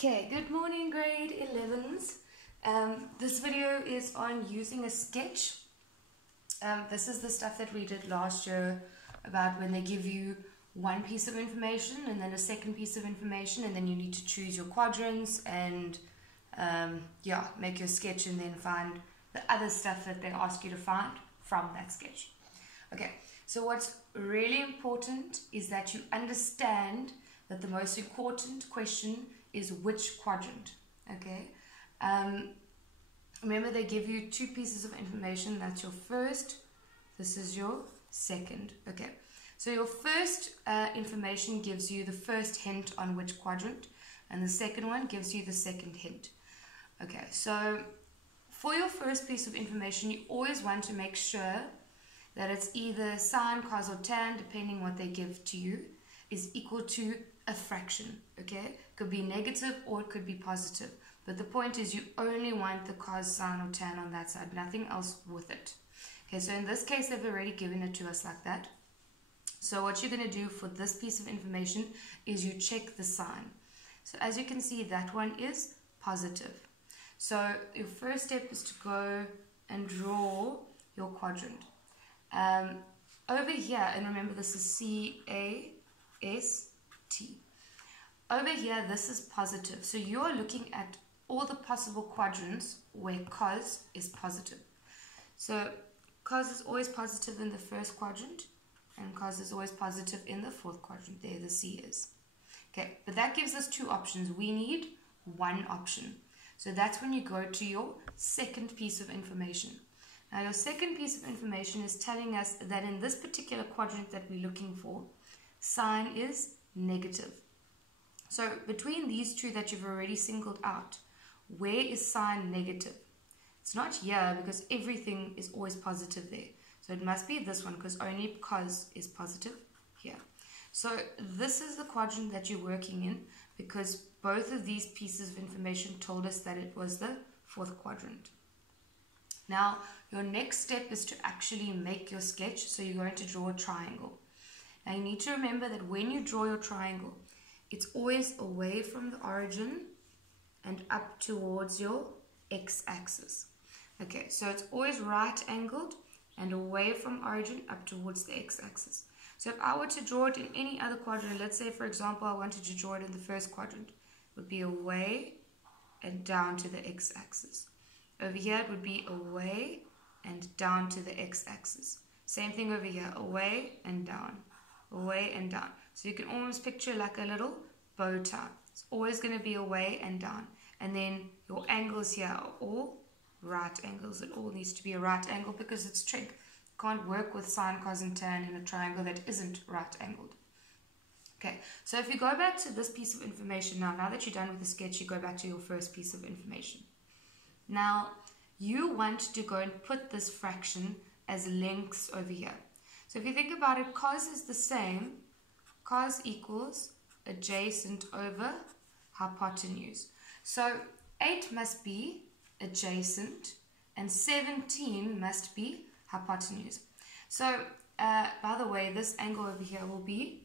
Okay, good morning grade 11s. This video is on using a sketch. This is the stuff that we did last year about when they give you one piece of information and then a second piece of information, and then you need to choose your quadrants and make your sketch and then find the other stuff that they ask you to find from that sketch. Okay, so what's really important is that you understand that the most important question is which quadrant. Okay, remember they give you two pieces of information. That's your first, this is your second. Okay, so your first information gives you the first hint on which quadrant, and the second one gives you the second hint. Okay, so for your first piece of information, you always want to make sure that it's either sine, cos, or tan, depending what they give to you, is equal to a fraction. Okay, could be negative or it could be positive, but the point is you only want the cos, sine, or tan on that side, nothing else with it. Okay, so in this case they've already given it to us like that. So what you're going to do for this piece of information is you check the sign. So as you can see, that one is positive. So your first step is to go and draw your quadrant. Over here, and remember this is CAST. Over here, this is positive. So you're looking at all the possible quadrants where cos is positive. So cos is always positive in the first quadrant, and cos is always positive in the fourth quadrant. There the C is. Okay, but that gives us two options. We need one option. So that's when you go to your second piece of information. Now your second piece of information is telling us that in this particular quadrant that we're looking for, sine is negative. So between these two that you've already singled out, where is sine negative? It's not here because everything is always positive there. So it must be this one because only cos is positive here. So this is the quadrant that you're working in because both of these pieces of information told us that it was the fourth quadrant. Now your next step is to actually make your sketch. So you're going to draw a triangle. Now you need to remember that when you draw your triangle, it's always away from the origin and up towards your x-axis. Okay, so it's always right angled and away from origin up towards the x-axis. So if I were to draw it in any other quadrant, let's say for example I wanted to draw it in the first quadrant, it would be away and down to the x-axis. Over here it would be away and down to the x-axis. Same thing over here, away and down, away and down. So you can almost picture like a little bow tie. It's always going to be away and down. And then your angles here are all right angles. It all needs to be a right angle because it's trig. You can't work with sine, cos, and tan in a triangle that isn't right angled. Okay, so if you go back to this piece of information now that you're done with the sketch, you go back to your first piece of information. Now, you want to go and put this fraction as lengths over here. So if you think about it, cos is the same. Cos equals adjacent over hypotenuse. So 8 must be adjacent and 17 must be hypotenuse. So by the way, this angle over here will be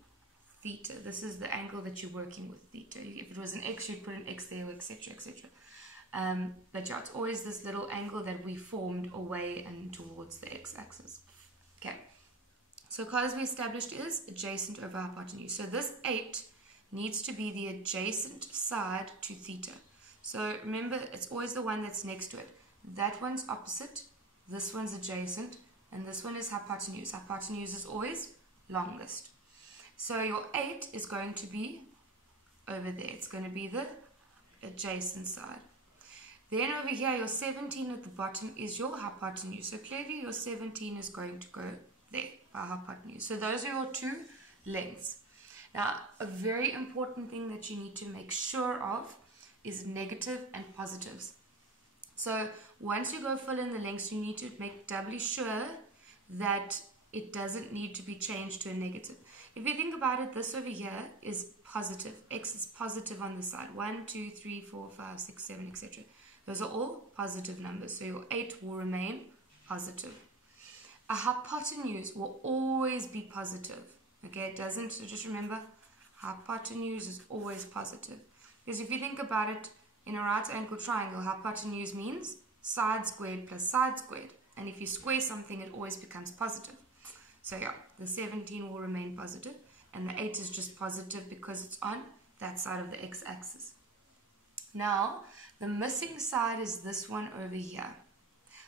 theta. This is the angle that you're working with, theta. If it was an x, you'd put an x there, etc., etc. But yeah, it's always this little angle that we formed away and towards the x-axis. Okay. So cos we established is adjacent over hypotenuse. So this 8 needs to be the adjacent side to theta. So remember, it's always the one that's next to it. That one's opposite, this one's adjacent, and this one is hypotenuse. Hypotenuse is always longest. So your 8 is going to be over there. It's going to be the adjacent side. Then over here, your 17 at the bottom is your hypotenuse. So clearly your 17 is going to go there by hypotenuse. So those are your two lengths. Now, a very important thing that you need to make sure of is negative and positives. So once you go fill in the lengths, you need to make doubly sure that it doesn't need to be changed to a negative. If you think about it, this over here is positive. X is positive on the side. 1, 2, 3, 4, 5, 6, 7, etc. Those are all positive numbers. So your 8 will remain positive. A hypotenuse will always be positive. Okay, it doesn't, so just remember, hypotenuse is always positive. Because if you think about it, in a right angle triangle, hypotenuse means side squared plus side squared. And if you square something, it always becomes positive. So yeah, the 17 will remain positive, and the 8 is just positive because it's on that side of the x-axis. Now, the missing side is this one over here.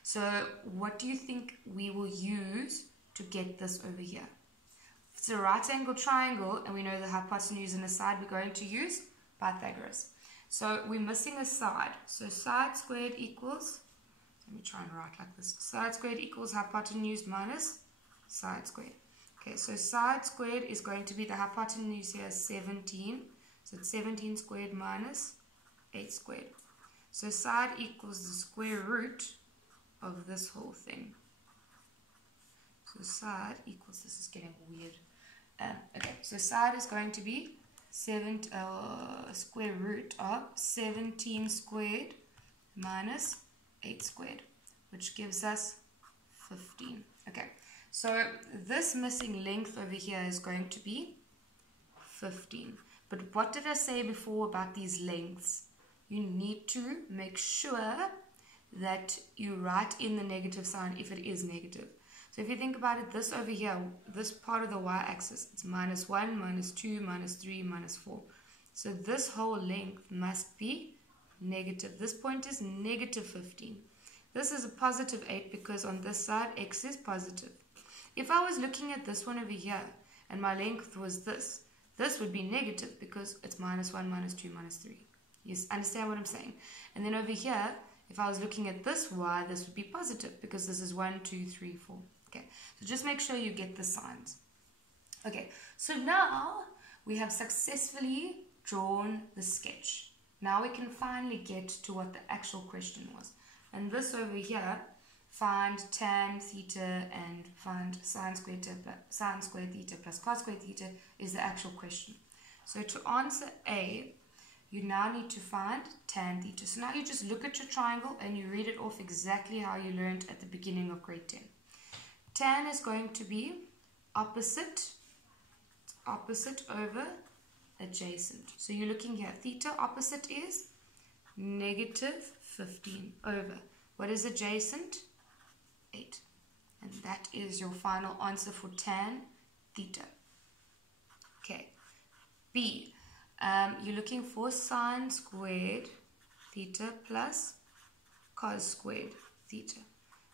So what do you think we will use to get this over here? If it's a right angle triangle and we know the hypotenuse and the side, we're going to use Pythagoras. So we're missing a side. So side squared equals, let me try and write like this. Side squared equals hypotenuse minus side squared. Okay, so side squared is going to be, the hypotenuse here is 17. So it's 17 squared minus 8 squared. So side equals the square root of this whole thing. So side equals, this is getting weird. Okay, so side is going to be square root of 17 squared minus 8 squared, which gives us 15. Okay, so this missing length over here is going to be 15. But what did I say before about these lengths? You need to make sure that you write in the negative sign if it is negative. So if you think about it, this over here, this part of the y-axis, it's minus 1, minus 2, minus 3, minus 4. So this whole length must be negative. This point is negative 15. This is a positive 8 because on this side, x is positive. If I was looking at this one over here and my length was this would be negative because it's minus 1, minus 2, minus 3. You understand what I'm saying? And then over here, if I was looking at this y, this would be positive because this is 1, 2, 3, 4. Okay, so just make sure you get the signs. Okay, so now we have successfully drawn the sketch. Now we can finally get to what the actual question was. And this over here, find tan theta and find sine squared theta plus cos squared theta is the actual question. So to answer A, you now need to find tan theta. So now you just look at your triangle and you read it off exactly how you learned at the beginning of grade 10. Tan is going to be opposite over adjacent. So you're looking here. Theta opposite is negative 15 over. What is adjacent? 8. And that is your final answer for tan theta. Okay. B. You're looking for sine squared theta plus cos squared theta.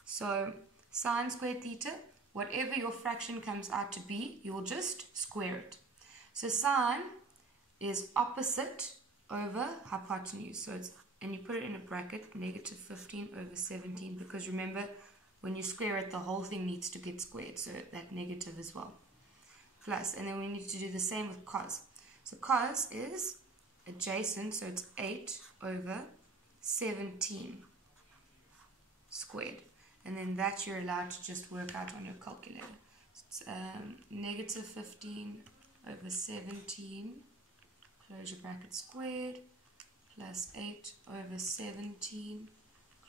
So sine squared theta, whatever your fraction comes out to be, you'll just square it. So sine is opposite over hypotenuse. So it's, and you put it in a bracket, negative 15 over 17, because remember, when you square it, the whole thing needs to get squared, so that negative as well. Plus, and then we need to do the same with cos. So cos is adjacent, so it's 8 over 17 squared. And then that you're allowed to just work out on your calculator. So it's negative 15 over 17, close your bracket, squared, plus 8 over 17,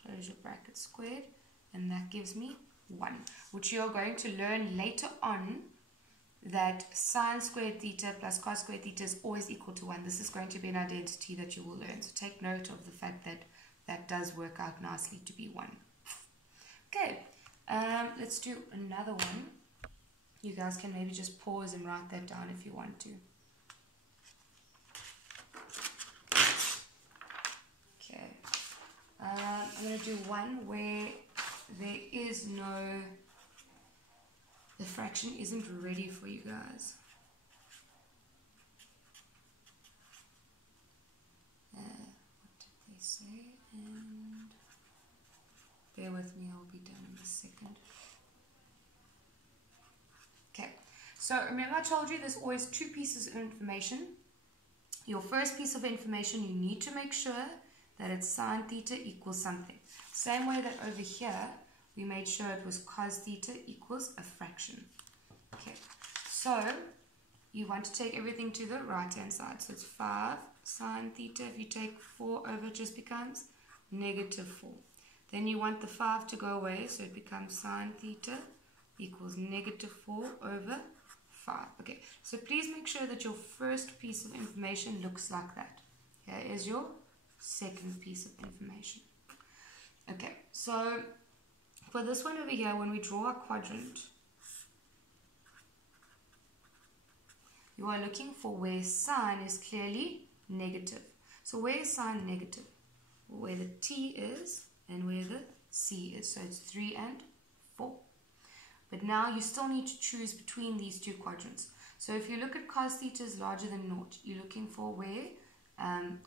close your bracket, squared, and that gives me 1, which you're going to learn later on that sine squared theta plus cos squared theta is always equal to 1. This is going to be an identity that you will learn. So take note of the fact that that does work out nicely to be 1. Okay, let's do another one. You guys can maybe just pause and write that down if you want to. Okay, I'm going to do one where there is no, the fraction isn't ready for you guys. What did they say? And bear with me, I'll be done in a second. Okay, so remember I told you there's always 2 pieces of information. Your first piece of information, you need to make sure that it's sine theta equals something. Same way that over here, we made sure it was cos theta equals a fraction. Okay, so you want to take everything to the right hand side. So it's 5 sine theta. If you take 4 over, it just becomes negative 4. Then you want the 5 to go away, so it becomes sine theta equals negative 4 over 5. Okay, so please make sure that your first piece of information looks like that. Here is your second piece of information. Okay, so for this one over here, when we draw a quadrant, you are looking for where sign is clearly negative. So where is sign negative? Where the T is and where the C is. So it's 3 and 4. But now you still need to choose between these two quadrants. So if you look at cos theta is larger than naught, you're looking for where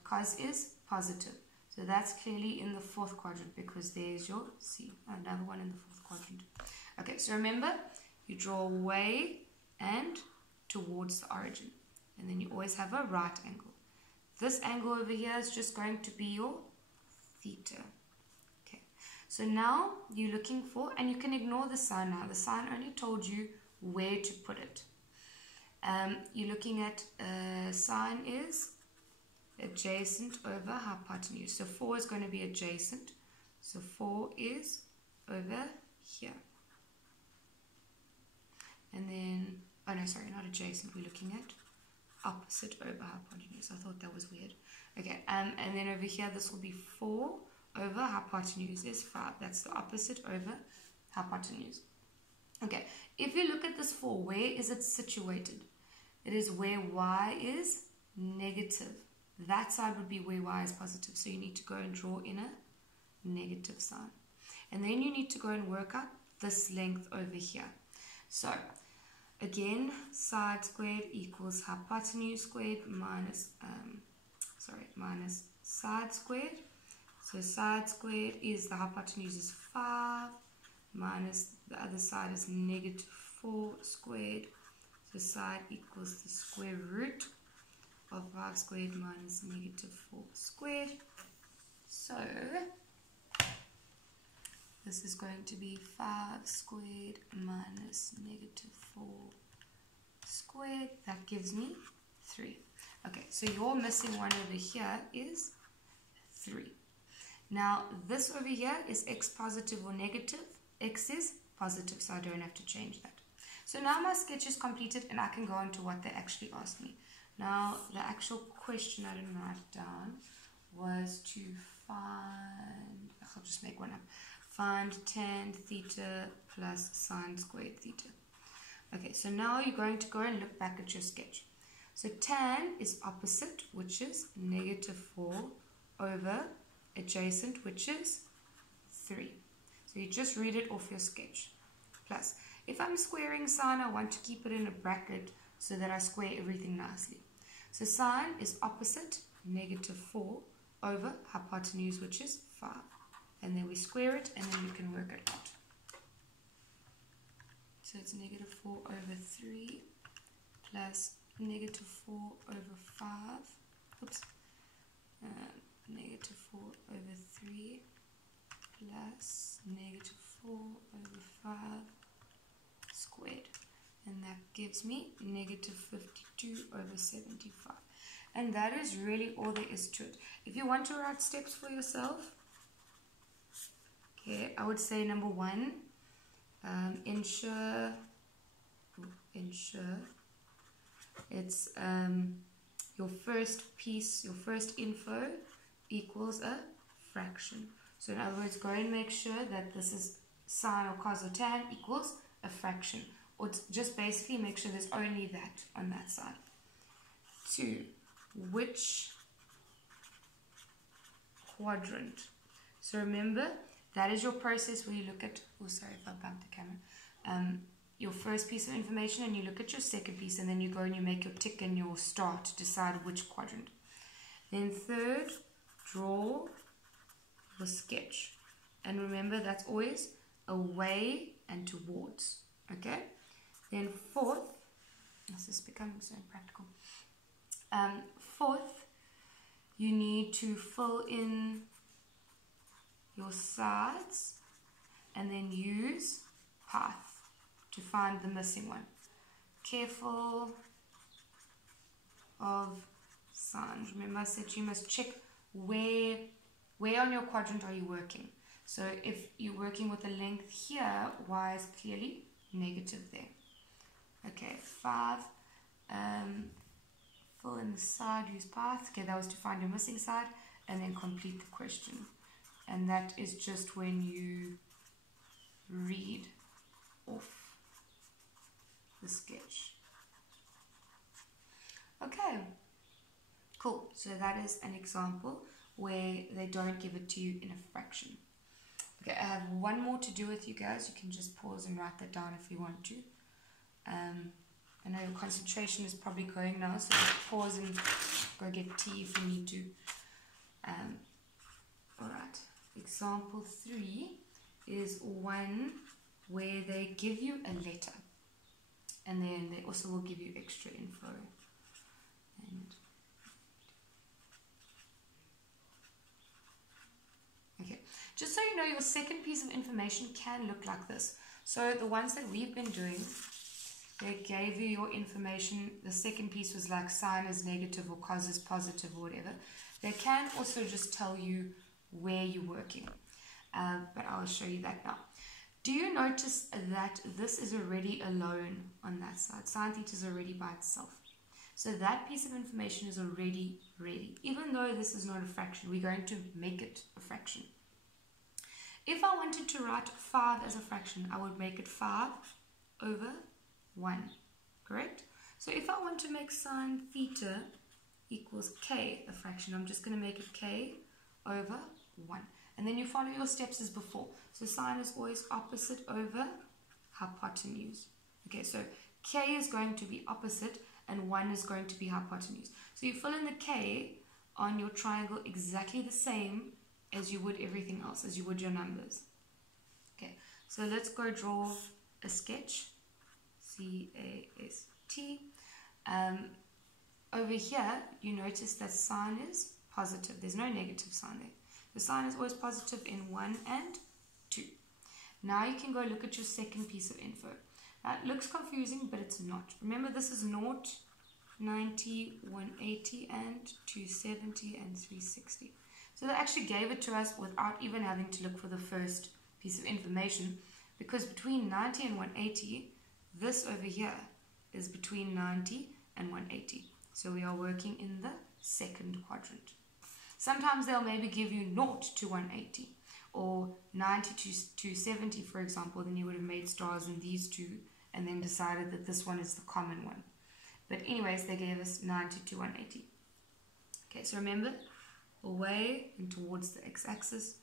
cos is positive. So that's clearly in the fourth quadrant because there's your C. Another one in the fourth quadrant. Okay, so remember, you draw away and towards the origin. And then you always have a right angle. This angle over here is just going to be your theta. Okay, so now you're looking for, and you can ignore the sign now. The sign only told you where to put it. You're looking at sign is adjacent over hypotenuse. So 4 is going to be adjacent. So 4 is over here. And then, oh no, sorry, not adjacent. We're looking at opposite over hypotenuse. I thought that was weird. Okay, and then over here, this will be 4 over hypotenuse is 5. That's the opposite over hypotenuse. Okay, if you look at this 4, where is it situated? It is where y is negative. That side would be where y is positive. So you need to go and draw in a negative sign. And then you need to go and work out this length over here. So again, side squared equals hypotenuse squared minus side squared. So side squared is the hypotenuse is 5 minus the other side is negative 4 squared. So side equals the square root of 5 squared minus negative 4 squared. So this is going to be 5 squared minus negative 4 squared. That gives me 3. Okay, so your missing one over here is 3. Now this over here is x positive or negative. X is positive, so I don't have to change that. So now my sketch is completed and I can go on to what they actually asked me. Now the actual question, I didn't write it down, was to find, I'll just make one up. Find tan theta plus sine squared theta. Okay, so now you're going to go and look back at your sketch. So tan is opposite, which is negative 4 over adjacent, which is 3. So you just read it off your sketch. Plus, if I'm squaring sine, I want to keep it in a bracket so that I square everything nicely. So sine is opposite, negative 4 over hypotenuse, which is 5. And then we square it, and then you can work it out. So it's negative 4 over 3 plus negative 4 over 5. Oops. Negative 4 over 3 plus negative 4 over 5 squared. And that gives me negative 52 over 75. And that is really all there is to it. If you want to write steps for yourself, okay, I would say number 1, ensure it's your first piece, your first info equals a fraction. So in other words, go and make sure that this is sine or cos or tan equals a fraction. Or just basically make sure there's only that on that side. 2, which quadrant? So remember, that is your process where you look at, oh sorry if I bumped the camera, your first piece of information, and you look at your second piece, and then you go and you make your tick and your star to decide which quadrant. Then 3rd, draw your sketch. And remember, that's always away and towards. Okay? Then 4th, this is becoming so impractical. 4th, you need to fill in your sides and then use path to find the missing one. Careful of signs. Remember I said you must check where on your quadrant are you working. So if you're working with a length here, y is clearly negative there. Okay, 5 fill in the side, use path. Okay, that was to find your missing side, and then complete the question. And that is just when you read off the sketch. Okay, cool. So that is an example where they don't give it to you in a fraction. Okay, I have one more to do with you guys. You can just pause and write that down if you want to. I know your concentration is probably going now, so just pause and go get tea if you need to. Alright, example 3 is one where they give you a letter, and then they also will give you extra info. Okay, just so you know, your second piece of information can look like this. So the ones that we've been doing, they gave you your information. The second piece was like sign is negative or cos is positive or whatever. They can also just tell you where you're working, but I'll show you that now. Do you notice that this is already alone on that side? Sine theta is already by itself. So that piece of information is already ready. Even though this is not a fraction, we're going to make it a fraction. If I wanted to write 5 as a fraction, I would make it 5 over 1, correct? So if I want to make sine theta equals k a fraction, I'm just going to make it k over 1. And then you follow your steps as before. So sine is always opposite over hypotenuse. Okay, so k is going to be opposite and 1 is going to be hypotenuse. So you fill in the k on your triangle exactly the same as you would everything else, as you would your numbers. Okay, so let's go draw a sketch. C-A-S-T. Over here, you notice that sine is positive. There's no negative sign there. The sign is always positive in 1 and 2. Now you can go look at your second piece of info. It looks confusing, but it's not. Remember, this is 0, 90, 180, and 270, and 360. So they actually gave it to us without even having to look for the first piece of information, because between 90 and 180, this over here is between 90 and 180. So we are working in the second quadrant. Sometimes they'll maybe give you 0 to 180 or 90 to 270, for example. Then you would have made stars in these two and then decided that this one is the common one. But anyways, they gave us 90 to 180. Okay, so remember, away and towards the x-axis,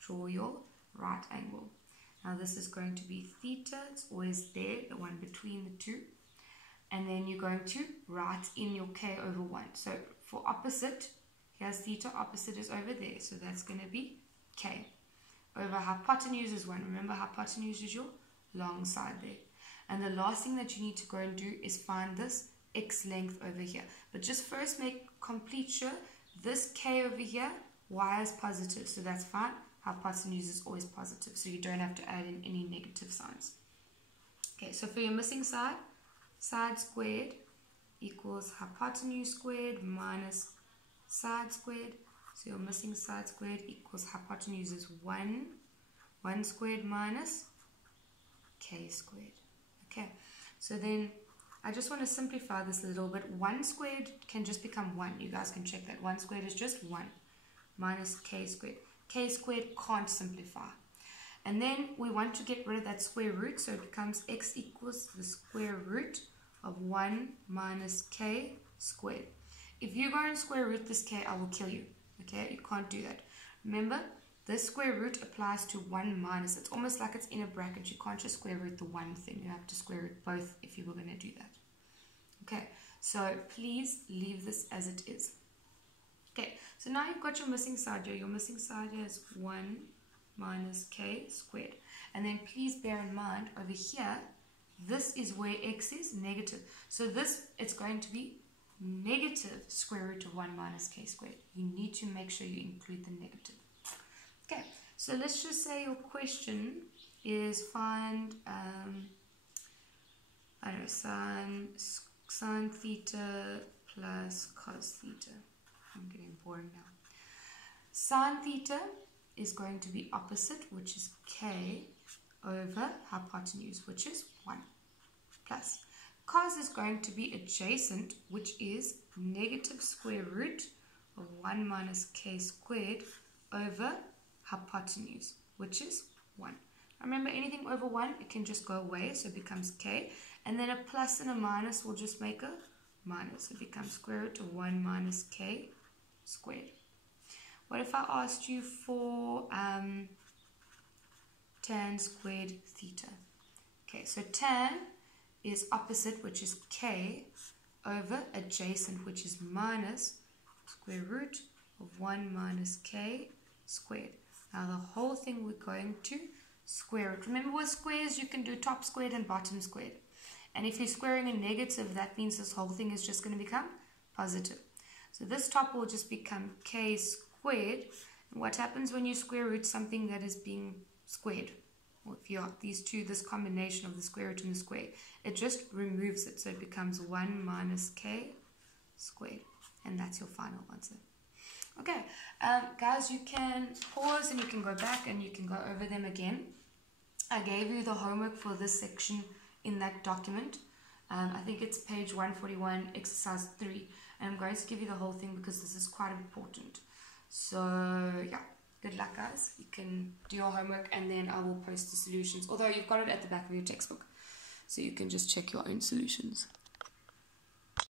draw your right angle. Now this is going to be theta. It's always there, the one between the two. And then you're going to write in your k over 1. So for opposite, here's theta, opposite is over there. So that's going to be k. Over hypotenuse is 1. Remember, hypotenuse is your long side there. And the last thing that you need to go and do is find this x length over here. But just first make complete sure this k over here, y is positive. So that's fine. Hypotenuse is always positive. So you don't have to add in any negative signs. Okay, so for your missing side, side squared equals hypotenuse squared minus side squared. So your missing side squared equals hypotenuse is 1. 1 squared minus k squared. Okay, so then I just want to simplify this a little bit. 1 squared can just become 1. You guys can check that. 1 squared is just 1 minus k squared. K squared can't simplify. And then we want to get rid of that square root. So it becomes x equals the square root of 1 minus k squared. If you go and square root this k, I will kill you. Okay, you can't do that. Remember, this square root applies to 1 minus. It's almost like it's in a bracket. You can't just square root the one thing. You have to square root both if you were going to do that. Okay, so please leave this as it is. Okay, so now you've got your missing side here. Your missing side here is 1 minus k squared. And then please bear in mind, over here, this is where x is negative. So this, it's going to be negative square root of 1 minus k squared. You need to make sure you include the negative. Okay, so let's just say your question is find, I don't know, sine theta plus cos theta. I'm getting bored now. Sine theta is going to be opposite, which is k, over hypotenuse, which is 1, plus cos is going to be adjacent, which is negative square root of 1 minus k squared over hypotenuse, which is 1. Remember, anything over 1, it can just go away, so it becomes k. And then a plus and a minus will just make a minus. It becomes square root of 1 minus k squared. What if I asked you for tan squared theta? Okay, so tan is opposite, which is k, over adjacent, which is minus square root of 1 minus k squared. Now the whole thing we're going to square it. Remember, with squares you can do top squared and bottom squared. And if you're squaring a negative, that means this whole thing is just going to become positive. So this top will just become k squared. And what happens when you square root something that is being squared? Well, if you have these two, this combination of the square root and the square, it just removes it. So it becomes 1 minus k squared. And that's your final answer. Okay, guys, you can pause and you can go back and you can go over them again. I gave you the homework for this section in that document. I think it's page 141, exercise 3. And I'm going to give you the whole thing because this is quite important. So, yeah, good luck, guys. You can do your homework and then I will post the solutions. Although you've got it at the back of your textbook. So you can just check your own solutions.